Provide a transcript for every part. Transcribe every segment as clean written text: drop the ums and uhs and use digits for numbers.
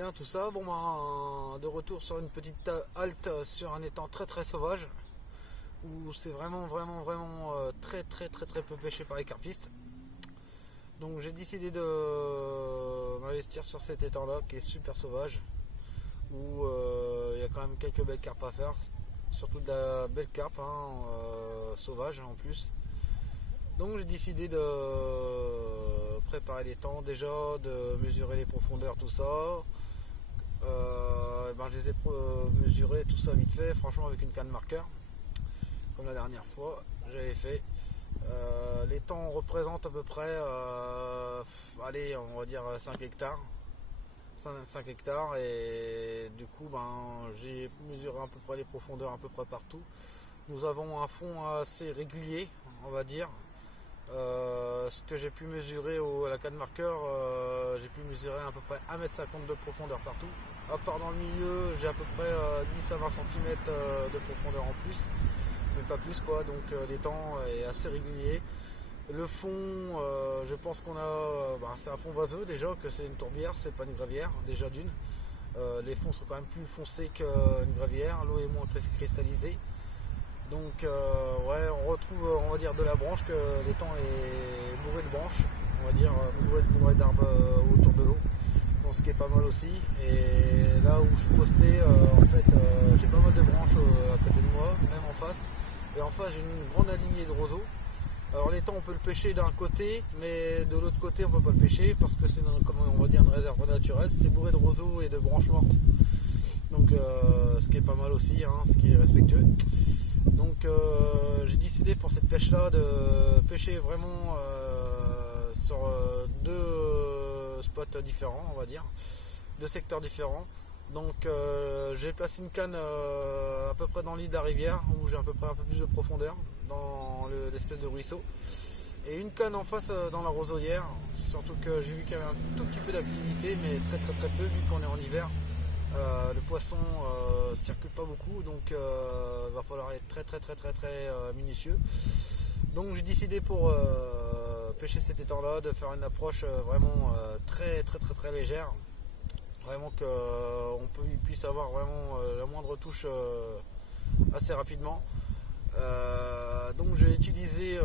bien tout ça. Bon ben, de retour sur une petite halte sur un étang très très sauvage où c'est vraiment très peu pêché par les carpistes. Donc j'ai décidé de m'investir sur cet étang là qui est super sauvage, où il y a quand même quelques belles carpes à faire, surtout de la belle carpe sauvage en plus. Donc j'ai décidé de préparer les temps déjà, de mesurer les profondeurs, tout ça. Je les ai mesurés tout ça vite fait, franchement avec une canne marqueur, comme la dernière fois j'avais fait. Les temps représentent à peu près, allez, on va dire 5 hectares. 5 hectares, et du coup j'ai mesuré à peu près les profondeurs à peu près partout. Nous avons un fond assez régulier, on va dire. Ce que j'ai pu mesurer à la canne marqueur, j'ai pu mesurer à peu près 1,50 m de profondeur partout. À part dans le milieu, j'ai à peu près 10 à 20 cm de profondeur en plus, mais pas plus quoi, donc l'étang est assez régulier. Le fond, je pense qu'on a, c'est un fond vaseux déjà, que c'est une tourbière, c'est pas une gravière, déjà d'une. Les fonds sont quand même plus foncés qu'une gravière, l'eau est moins cristallisée. Donc on retrouve, on va dire, de la branche, que l'étang est bourré de branches, on va dire, bourré d'arbres autour de l'eau, donc ce qui est pas mal aussi. Et là où je suis posté, j'ai pas mal de branches à côté de moi, même en face. Et en face j'ai une grande alignée de roseaux. Alors l'étang on peut le pêcher d'un côté, mais de l'autre côté on peut pas le pêcher parce que c'est on va dire une réserve naturelle, c'est bourré de roseaux et de branches mortes. Donc ce qui est pas mal aussi, ce qui est respectueux. Donc j'ai décidé pour cette pêche là de pêcher vraiment sur deux spots différents, on va dire, deux secteurs différents. Donc j'ai placé une canne à peu près dans le lit de la rivière où j'ai à peu près un peu plus de profondeur dans l'espèce de ruisseau, et une canne en face dans la roselière, surtout que j'ai vu qu'il y avait un tout petit peu d'activité, mais très peu vu qu'on est en hiver. Le poisson circule pas beaucoup, donc il va falloir être très minutieux. Donc j'ai décidé pour pêcher cet étang là de faire une approche vraiment très légère, vraiment qu'on puisse avoir vraiment la moindre touche assez rapidement. Donc j'ai utilisé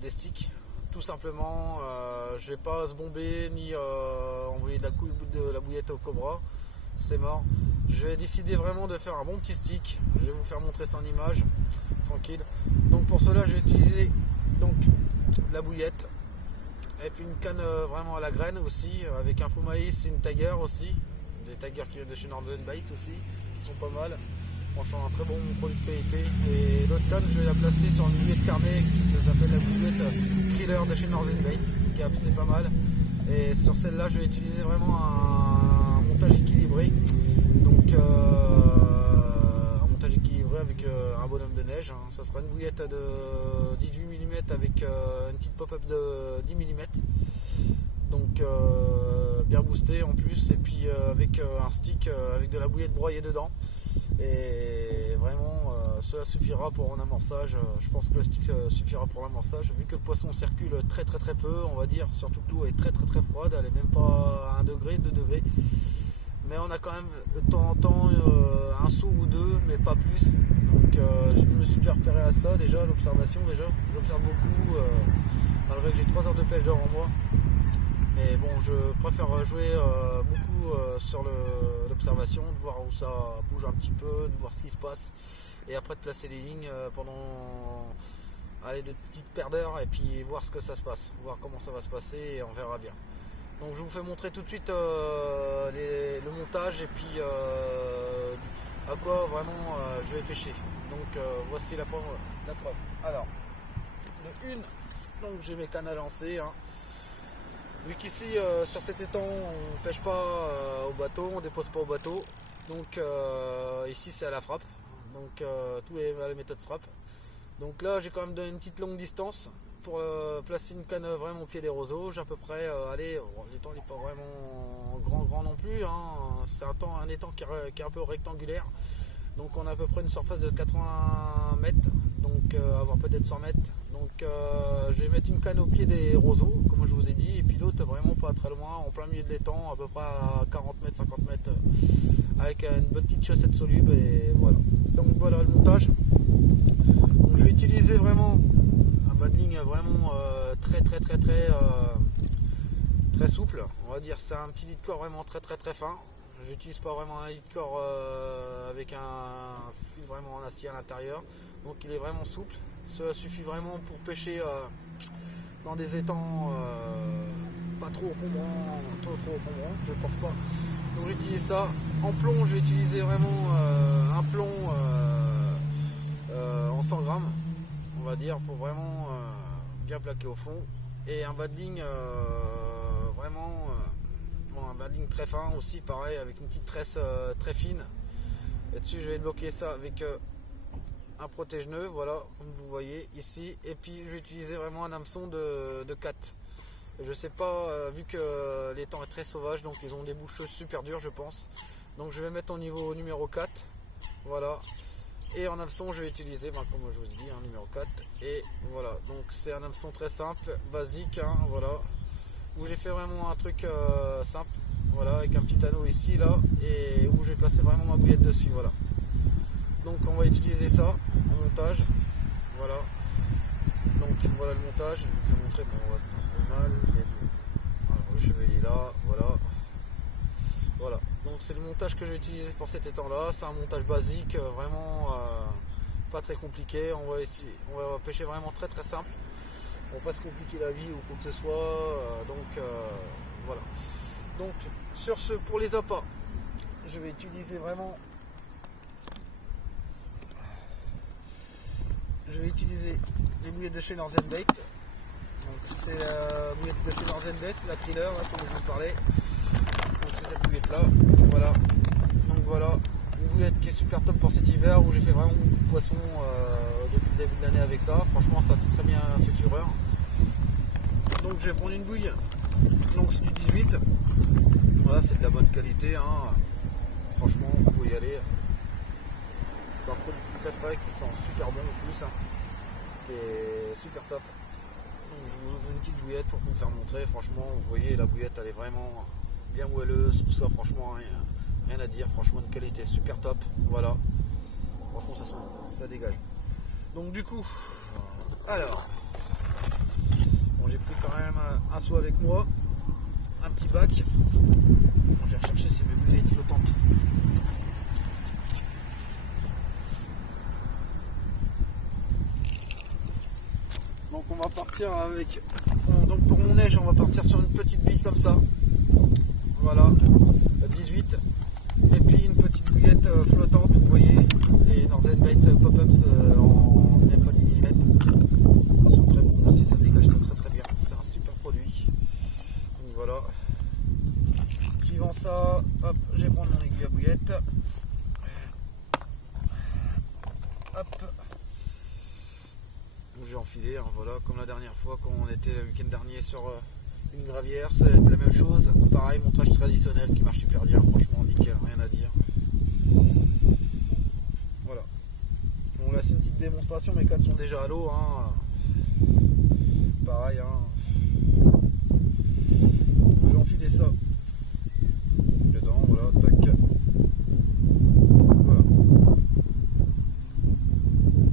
des sticks tout simplement. Je vais pas se bomber ni envoyer de la bouillette au cobra, c'est mort. Je vais décider vraiment de faire un bon petit stick. Je vais vous faire montrer ça en image, tranquille. Donc pour cela je vais utiliser donc de la bouillette, et puis une canne vraiment à la graine aussi, avec un faux maïs et une tiger aussi, des tigers qui viennent de chez Northern Bait aussi, qui sont pas mal, franchement un très bon produit de qualité. Et l'autre canne je vais la placer sur une bouillette carnet, ça s'appelle la bouillette Thriller de chez Northern Bait, qui est assez pas mal. Et sur celle-là je vais utiliser vraiment un montage équilibré, donc un montage équilibré avec un bonhomme de neige. Ça sera une bouillette de 18 mm avec une petite pop-up de 10 mm, donc bien boosté en plus, et puis avec un stick avec de la bouillette broyée dedans. Et vraiment cela suffira pour un amorçage. Je pense que le stick suffira pour l'amorçage, vu que le poisson circule très peu, on va dire, surtout que l'eau est très froide, elle est même pas à 1 degré, 2 degrés, mais on a quand même de temps en temps un saut ou deux, mais pas plus. Donc je me suis déjà repéré à ça déjà, l'observation déjà, j'observe beaucoup, malgré que j'ai 3 heures de pêche devant moi. Mais bon, je préfère jouer beaucoup sur l'observation, de voir où ça bouge un petit peu, de voir ce qui se passe, et après de placer les lignes pendant de petites paires d'heures, et puis voir ce que ça se passe, voir comment ça va se passer, et on verra bien. Donc je vous fais montrer tout de suite le montage, et puis à quoi vraiment je vais pêcher. Donc voici la preuve. Alors, de une, donc j'ai mes cannes à lancer. Vu qu'ici sur cet étang on pêche pas au bateau, on dépose pas au bateau, donc ici c'est à la frappe, donc tout est à la méthode frappe. Donc là j'ai quand même donné une petite longue distance pour placer une canne vraiment au pied des roseaux. J'ai à peu près, l'étang n'est pas vraiment grand non plus, c'est un étang qui est un peu rectangulaire, donc on a à peu près une surface de 80 mètres, donc avoir peut-être 100 mètres, donc que je vais mettre une canne au pied des roseaux, comme je vous ai dit, et puis l'autre vraiment pas très loin, en plein milieu de l'étang, à peu près à 40 mètres, 50 mètres, avec une petite chaussette soluble, et voilà. Donc voilà le montage. Donc je vais utiliser vraiment un bas de ligne vraiment très souple, on va dire. C'est un petit lit de corps vraiment très fin. J'utilise pas vraiment un lit de corps avec un fil vraiment en acier à l'intérieur, donc il est vraiment souple. Cela suffit vraiment pour pêcher dans des étangs pas trop encombrants, trop encombrants, je pense pas. Donc j'utilise ça. En plomb, je vais utiliser vraiment un plomb en 100 grammes, on va dire, pour vraiment bien plaquer au fond. Et un bas de ligne vraiment un bas de ligne très fin aussi, pareil, avec une petite tresse très fine. Et dessus, je vais bloquer ça avec un protège-nœud, voilà, comme vous voyez ici. Et puis, je vais utiliser vraiment un hameçon de 4. Je sais pas, vu que l'étang est très sauvage, donc ils ont des bouches super dures, je pense. Donc, je vais mettre au niveau numéro 4, voilà. Et en hameçon, je vais utiliser, comme je vous ai dit, numéro 4. Et voilà, donc c'est un hameçon très simple, basique, voilà. Où j'ai fait vraiment un truc simple, voilà, avec un petit anneau ici, là, et où je vais placer vraiment ma bouillette dessus, voilà. Donc on va utiliser ça en montage, voilà. Donc voilà le montage, je vais vous montrer, bon, on va un peu mal, mais bon. Alors le chevalier là, voilà. Donc c'est le montage que je vais utiliser pour cet étang là, c'est un montage basique, vraiment pas très compliqué. On va pêcher vraiment très simple. On va pas se compliquer la vie ou quoi que ce soit, voilà. Donc sur ce, pour les appâts, je vais utiliser vraiment, les bouillettes de chez Northern Bait. Donc c'est la bouillette de chez Northern Bait, c'est la killer là, comme je vous parlais. Donc c'est cette bouillette là, voilà. Donc voilà, une bouillette qui est super top pour cet hiver, où j'ai fait vraiment beaucoup de poissons depuis le début de l'année avec ça. Franchement, ça a très bien fait fureur. Donc je vais prendre une bouille, donc c'est du 18, voilà, c'est de la bonne qualité, hein. Franchement vous pouvez y aller, c'est un produit très frais qui sent super bon en plus, hein, qui est super top. Donc je vous ouvre une petite bouillette pour vous faire montrer. Franchement vous voyez, la bouillette elle est vraiment bien moelleuse, tout ça, franchement rien à dire, franchement une qualité super top, voilà, franchement ça dégage. Donc du coup, alors j'ai pris quand même un seau avec moi, un petit bac. Bon, j'ai recherché, c'est mes bouillettes flottantes. Donc on va partir avec, donc pour mon neige, on va partir sur une petite bille comme ça, voilà, 18, et puis une petite bouillette flottante, vous voyez, les Northern Bait pop-ups en même pas 10 mm. Ils sont très bons aussi, ça dégage très bien, c'est un super produit. Donc voilà. Suivant ça, hop, je vais prendre mon aiguille à bouillette. Hop. Donc je vais enfiler, hein, voilà, comme la dernière fois quand on était le week-end dernier sur une gravière, c'est la même chose. Pareil, montage traditionnel qui marche super bien, franchement nickel, rien à dire. Voilà. Bon là c'est une petite démonstration, mes cannes sont déjà à l'eau, hein. Pareil, hein. Je vais enfiler ça dedans, voilà, tac. Voilà.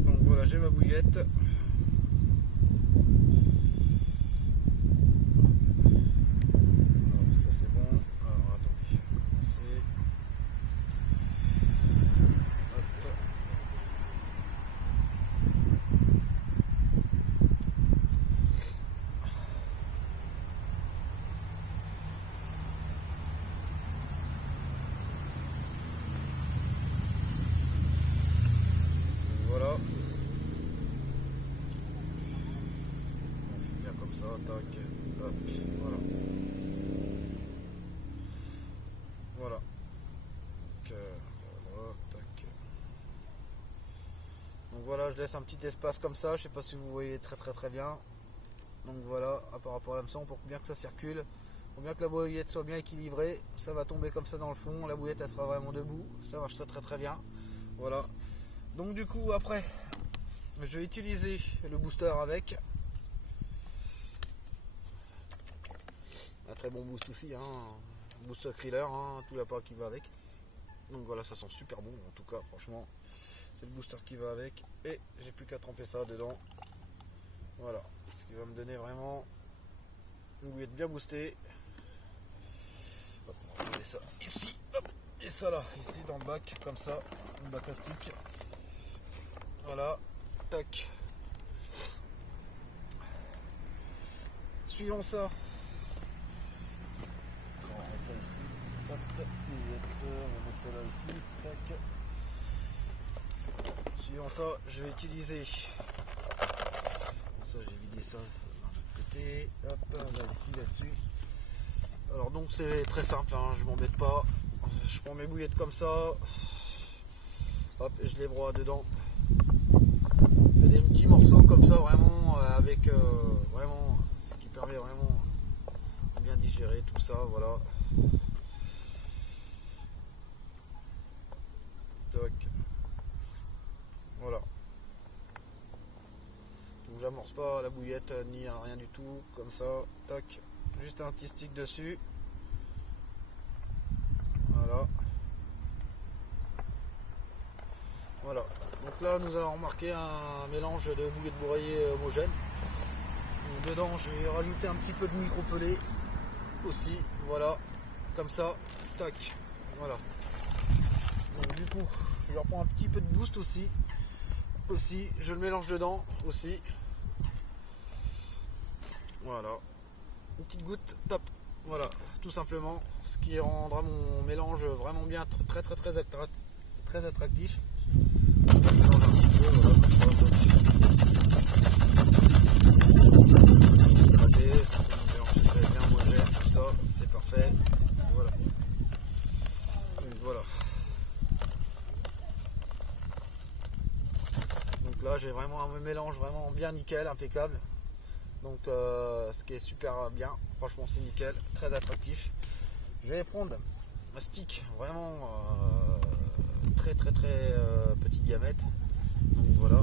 Donc voilà, j'ai ma bouillette. Ça c'est bon. Alors attendez, je vais commencer. Hop. Voilà. On fait bien comme ça, tac, hop, voilà. Voilà. Donc, voilà, tac. Donc voilà, je laisse un petit espace comme ça, je sais pas si vous voyez très bien. Donc voilà, par rapport à l'hameçon, pour bien que ça circule, pour bien que la bouillette soit bien équilibrée, ça va tomber comme ça dans le fond, la bouillette elle sera vraiment debout, ça marche très bien. Voilà. Donc du coup après, je vais utiliser le booster avec. très bon boost aussi, hein. Boost thriller, hein, tout l'appât qui va avec. Donc voilà, ça sent super bon en tout cas, franchement. C'est le booster qui va avec. Et j'ai plus qu'à tremper ça dedans. Voilà, ce qui va me donner vraiment une bouillette bien boostée. Hop, on va mettre ça ici, hop, et ça là, ici dans le bac, comme ça, le bac à stick. Voilà, tac. Suivons ça. On va mettre ça ici. Hop, et hop, on va mettre ça là ici. Tac. Suivant ça, je vais utiliser. Ça, j'ai vidé ça d'un autre côté. Hop, on va ici, là-dessus. Alors donc c'est très simple, hein, je m'embête pas. Je prends mes bouillettes comme ça. Hop, et je les broie dedans. Je fais des petits morceaux comme ça, vraiment, avec vraiment, ce qui permet vraiment de bien digérer tout ça, voilà. Toc. Voilà. Donc j'amorce pas la bouillette ni rien du tout, comme ça, tac. Juste un petit stick dessus. Voilà. Voilà. Donc là nous allons remarquer un mélange de bouillettes broyées homogène. Donc dedans je vais rajouter un petit peu de micro-pelé aussi. Voilà. Comme ça. Tac. Voilà. Donc du coup je reprends un petit peu de boost aussi. Je le mélange dedans aussi. Voilà. Une petite goutte, top. Voilà, tout simplement. Ce qui rendra mon mélange vraiment bien, très attractif. Bien homogène, tout ça, c'est parfait. Voilà. Donc voilà. Donc là j'ai vraiment un mélange vraiment bien nickel, impeccable. Donc ce qui est super bien, franchement c'est nickel, très attractif. Je vais prendre un stick vraiment très petit diamètre. Donc voilà.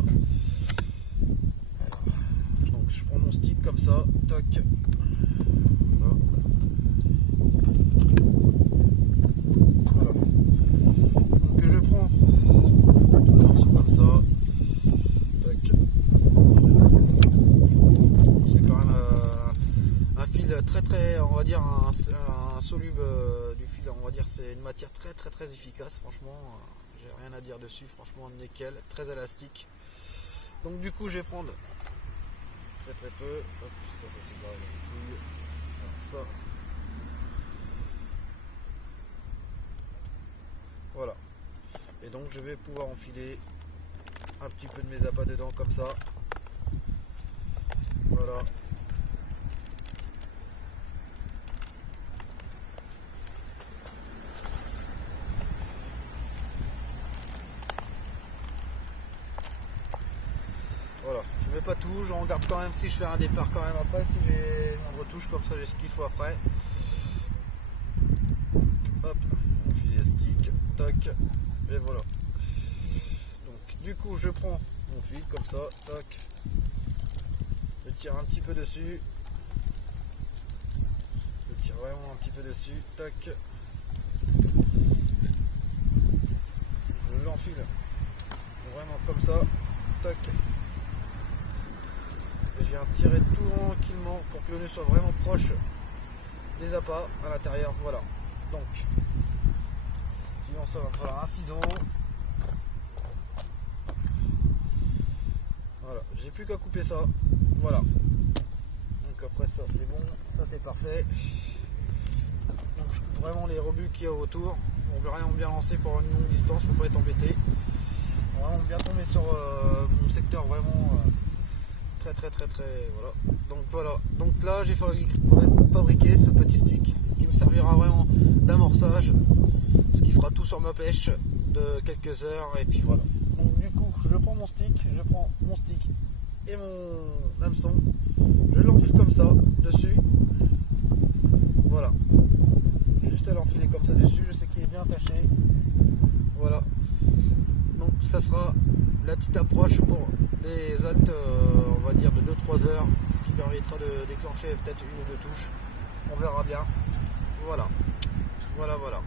Donc je prends mon stick comme ça, toc. Voilà. Voilà. Donc je prends un morceau comme ça. Très on va dire un soluble du fil, on va dire c'est une matière très efficace, franchement j'ai rien à dire dessus, franchement nickel, très élastique. Donc du coup je vais prendre très peu. Hop, ça c'est barré les couilles. Alors, ça voilà, et donc je vais pouvoir enfiler un petit peu de mes appâts dedans comme ça. Voilà. Voilà, je mets pas tout, j'en garde quand même si je fais un départ quand même après, si j'ai une retouche comme ça j'ai ce qu'il faut après. Hop, on file les sticks, tac, et voilà. Donc du coup je prends mon fil comme ça, tac, je tire un petit peu dessus, je tire vraiment un petit peu dessus, tac, je l'enfile vraiment comme ça, tac. Je viens tirer tout tranquillement pour que le nœud soit vraiment proche des appâts à l'intérieur. Voilà. Donc, suivant ça, il va falloir un ciseau. Voilà. J'ai plus qu'à couper ça. Voilà. Donc après ça c'est bon, ça c'est parfait. Donc je coupe vraiment les rebuts qu'il y a autour pour vraiment bien lancer pour une longue distance pour pas être embêté. Vraiment bien tomber sur mon secteur vraiment. Très voilà. Donc voilà, donc là j'ai fabriqué ce petit stick qui me servira vraiment d'amorçage, ce qui fera tout sur ma pêche de quelques heures, et puis voilà. Donc du coup je prends mon stick et mon hameçon, je l'enfile comme ça dessus, voilà, juste à l'enfiler comme ça dessus, je sais qu'il est bien attaché, voilà. Donc ça sera la petite approche pour des haltes, on va dire de 2-3 heures, ce qui permettra de déclencher peut-être une ou deux touches. on verra bien. Voilà, voilà.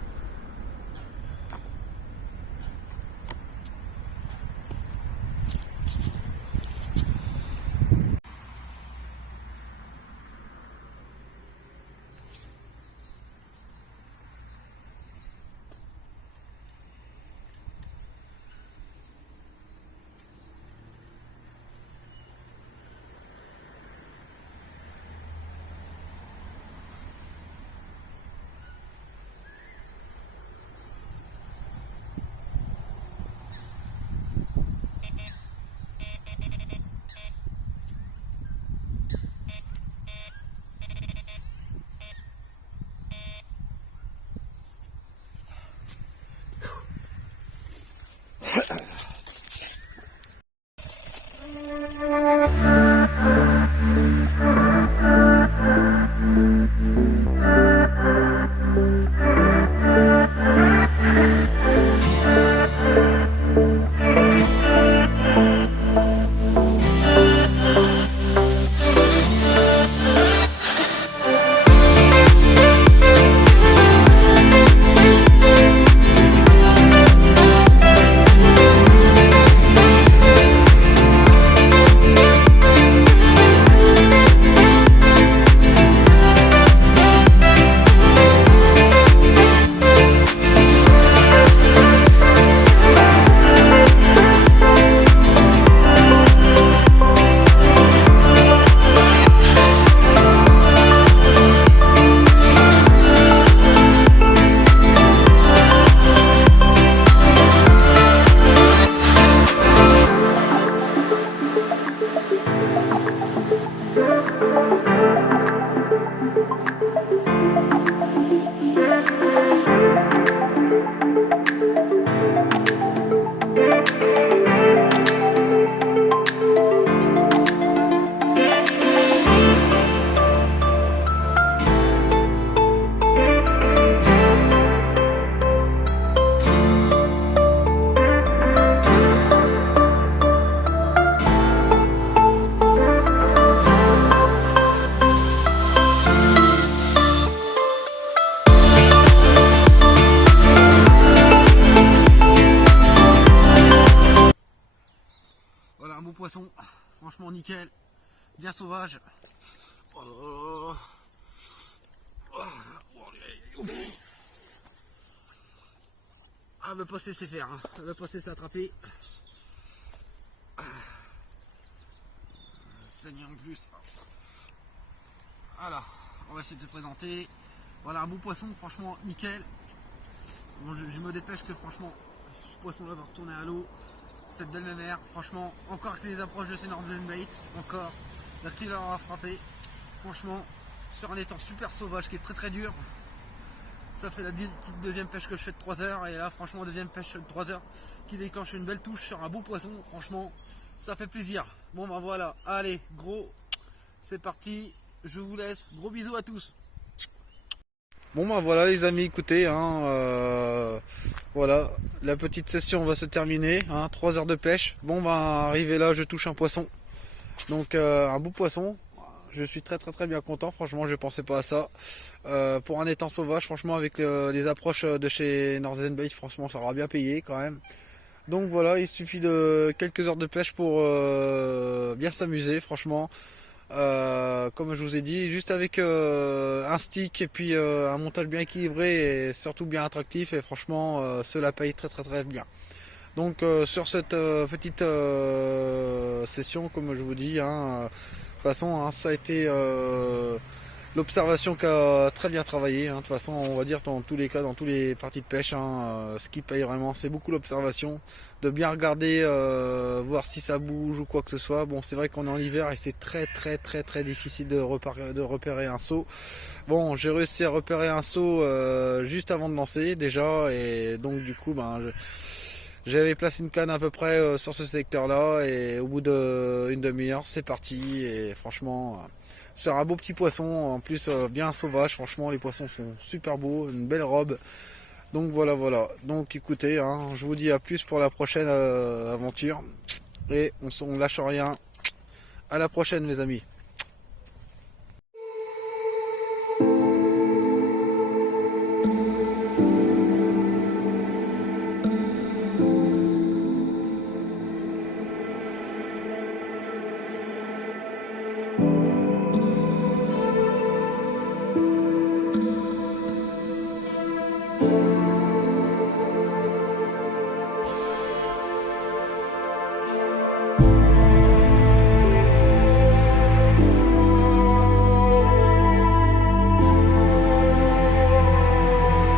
Voilà un beau poisson, franchement nickel, bien sauvage. Oh là là. Ah, le poster c'est faire, hein. Le poster c'est attraper. Saignant en plus. Voilà, on va essayer de te présenter. Voilà un beau poisson, franchement nickel. Bon, je me dépêche que franchement ce poisson là va retourner à l'eau. Cette belle mer, franchement, encore que les approches de ces Northern Baits, encore la qui leur a frappé. Franchement, sur un étang super sauvage qui est très dur. Ça fait la petite deuxième pêche que je fais de 3 heures. Et là, franchement, deuxième pêche de 3 heures qui déclenche une belle touche sur un beau poisson. Franchement, ça fait plaisir. Bon, ben voilà, allez, gros, c'est parti. Je vous laisse. Gros bisous à tous. Bon ben voilà les amis, écoutez, voilà, la petite session va se terminer, 3 heures de pêche. Bon ben arrivé là, je touche un poisson, donc un beau poisson. Je suis très bien content, franchement je pensais pas à ça. Pour un étang sauvage, franchement avec les approches de chez Northern Bait, franchement ça aura bien payé quand même. Donc voilà, il suffit de quelques heures de pêche pour bien s'amuser, franchement. Comme je vous ai dit, juste avec un stick et puis un montage bien équilibré et surtout bien attractif, et franchement cela paye très bien. Donc sur cette petite session, comme je vous dis, de toute façon ça a été l'observation qui a très bien travaillé, de toute façon on va dire dans tous les cas, dans toutes les parties de pêche, ce qui paye vraiment c'est beaucoup l'observation, de bien regarder, voir si ça bouge ou quoi que ce soit. Bon, c'est vrai qu'on est en hiver et c'est très difficile de repérer un seau. Bon, j'ai réussi à repérer un seau juste avant de lancer déjà, et donc du coup j'avais placé une canne à peu près sur ce secteur là, et au bout d'une demi-heure c'est parti, et franchement sur un beau petit poisson, en plus bien sauvage, franchement les poissons sont super beaux, une belle robe. Donc voilà, donc écoutez, je vous dis à plus pour la prochaine aventure, et on lâche rien. À la prochaine mes amis. Ciao.